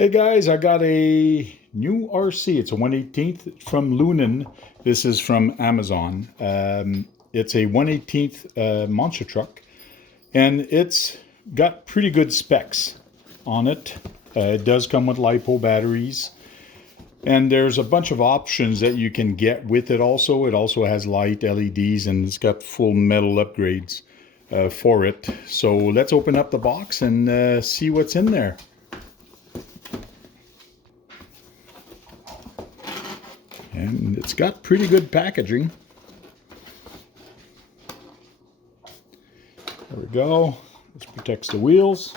Hey guys, I got a new RC. It's a 1/18th from Loolinn. This is from Amazon. It's a 1/18th monster truck, and it's got pretty good specs on it. It does come with LiPo batteries, and there's a bunch of options that you can get with it also. It also has light LEDs, and it's got full metal upgrades for it. So let's open up the box and see what's in there. And it's got pretty good packaging. There we go. This protects the wheels.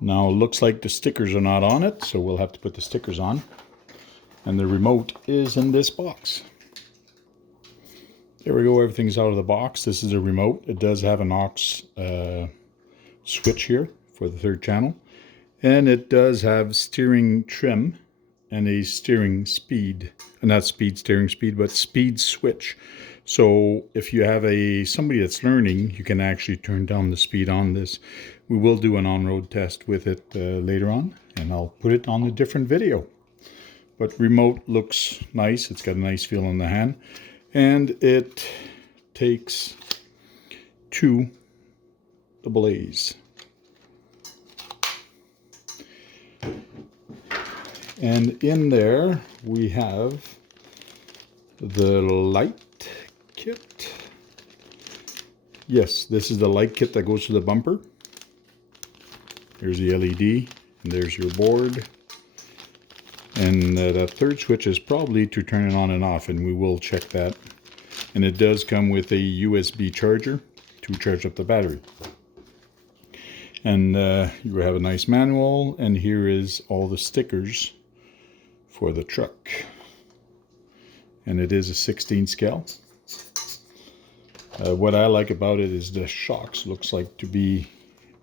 Now it looks like the stickers are not on it, so we'll have to put the stickers on. And the remote is in this box. There we go, everything's out of the box. This is a remote. It does have an aux switch here for the third channel. And it does have steering trim and a steering speed, not steering speed, but speed switch. So if you have somebody that's learning, you can actually turn down the speed on this. We will do an on-road test with it later on, and I'll put it on a different video. But remote looks nice. It's got a nice feel in the hand. And it takes to the blaze. And in there we have the light kit. Yes, this is the light kit that goes to the bumper. There's the LED, and there's your board. And that third switch is probably to turn it on and off, and we will check that. And it does come with a USB charger to charge up the battery. And you have a nice manual, and here is all the stickers for the truck. And it is a 16 scale. What I like about it is the shocks looks like to be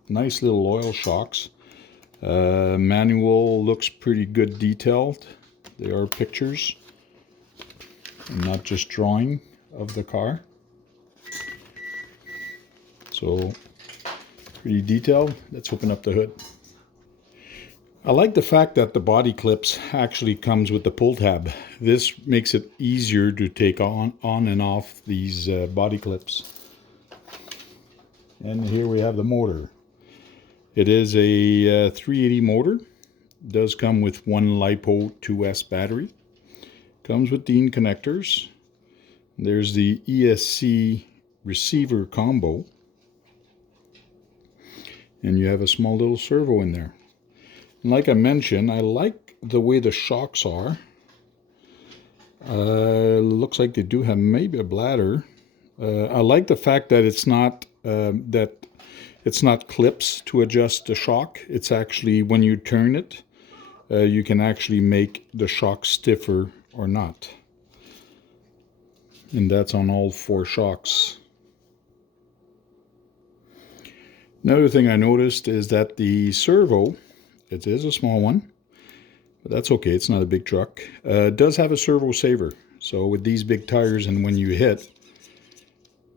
nice little oil shocks. Manual looks pretty good detailed. They are pictures and not just drawing of the car. So pretty detailed. Let's open up the hood. I like the fact that the body clips actually comes with the pull tab. This makes it easier to take on and off these body clips. And here we have the motor. It is a 380 motor. It does come with one LiPo 2S battery. Comes with DIN connectors. There's the ESC receiver combo. And you have a small little servo in there. And like I mentioned, I like the way the shocks are. Looks like they do have maybe a bladder. I like the fact that it's not clips to adjust the shock. It's actually when you turn it, you can actually make the shock stiffer or not. And that's on all 4 shocks. Another thing I noticed is that the servo, it is a small one, but that's okay. It's not a big truck. It does have a servo saver. So with these big tires, and when you hit,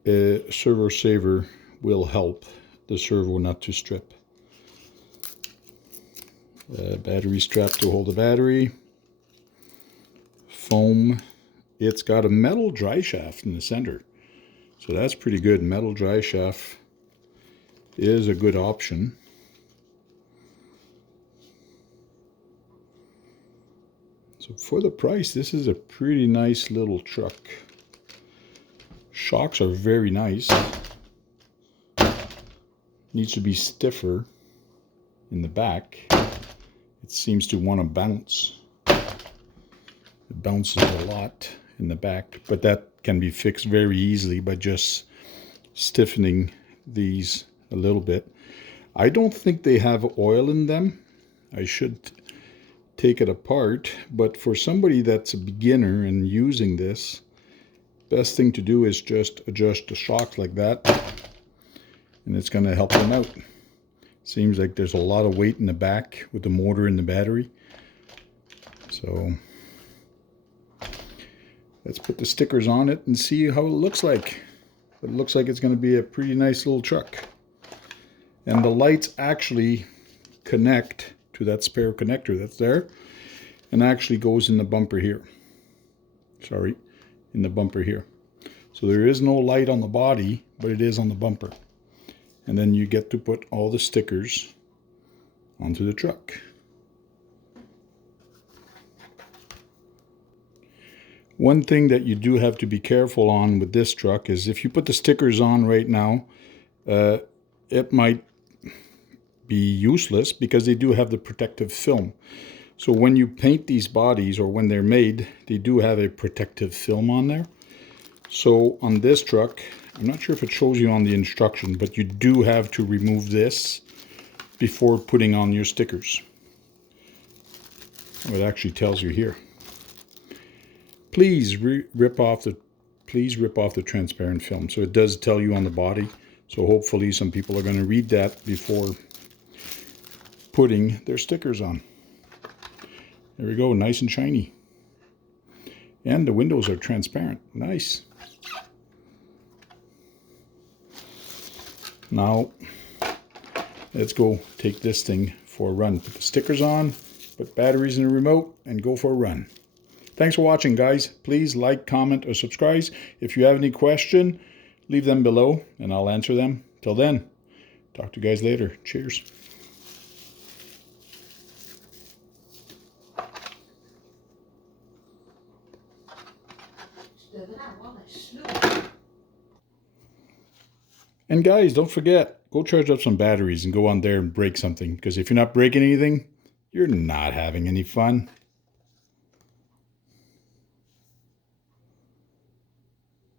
a servo saver will help the servo not to strip. Battery strap to hold the battery. Foam. It's got a metal dry shaft in the center. So that's pretty good. Metal dry shaft is a good option. So for the price, this is a pretty nice little truck. Shocks are very nice. Needs to be stiffer in the back. It seems to want to bounce. It bounces a lot in the back, but that can be fixed very easily by just stiffening these a little bit. I don't think they have oil in them. I should take it apart, but for somebody that's a beginner and using this, best thing to do is just adjust the shock like that, and it's going to help them out. Seems like there's a lot of weight in the back with the motor and the battery. So let's put the stickers on it and see how it looks like. It looks like it's going to be a pretty nice little truck. And the lights actually connect to that spare connector that's there, and actually goes in the bumper here. Sorry, in the bumper here. So there is no light on the body, but it is on the bumper. And then you get to put all the stickers onto the truck. One thing that you do have to be careful on with this truck is if you put the stickers on right now, it might be useless because they do have the protective film. So when you paint these bodies, or when they're made, they do have a protective film on there. So on this truck, I'm not sure if it shows you on the instruction, but you do have to remove this before putting on your stickers. It actually tells you here. Please rip off the transparent film. So it does tell you on the body. So hopefully some people are going to read that before putting their stickers on. There we go, nice and shiny. And the windows are transparent. Nice. Now, let's go take this thing for a run. Put the stickers on, put batteries in the remote, and go for a run. Thanks for watching, guys. Please like, comment, or subscribe. If you have any question, leave them below, and I'll answer them. Till then, talk to you guys later. Cheers. And guys, don't forget, go charge up some batteries and go on there and break something. Because if you're not breaking anything, you're not having any fun.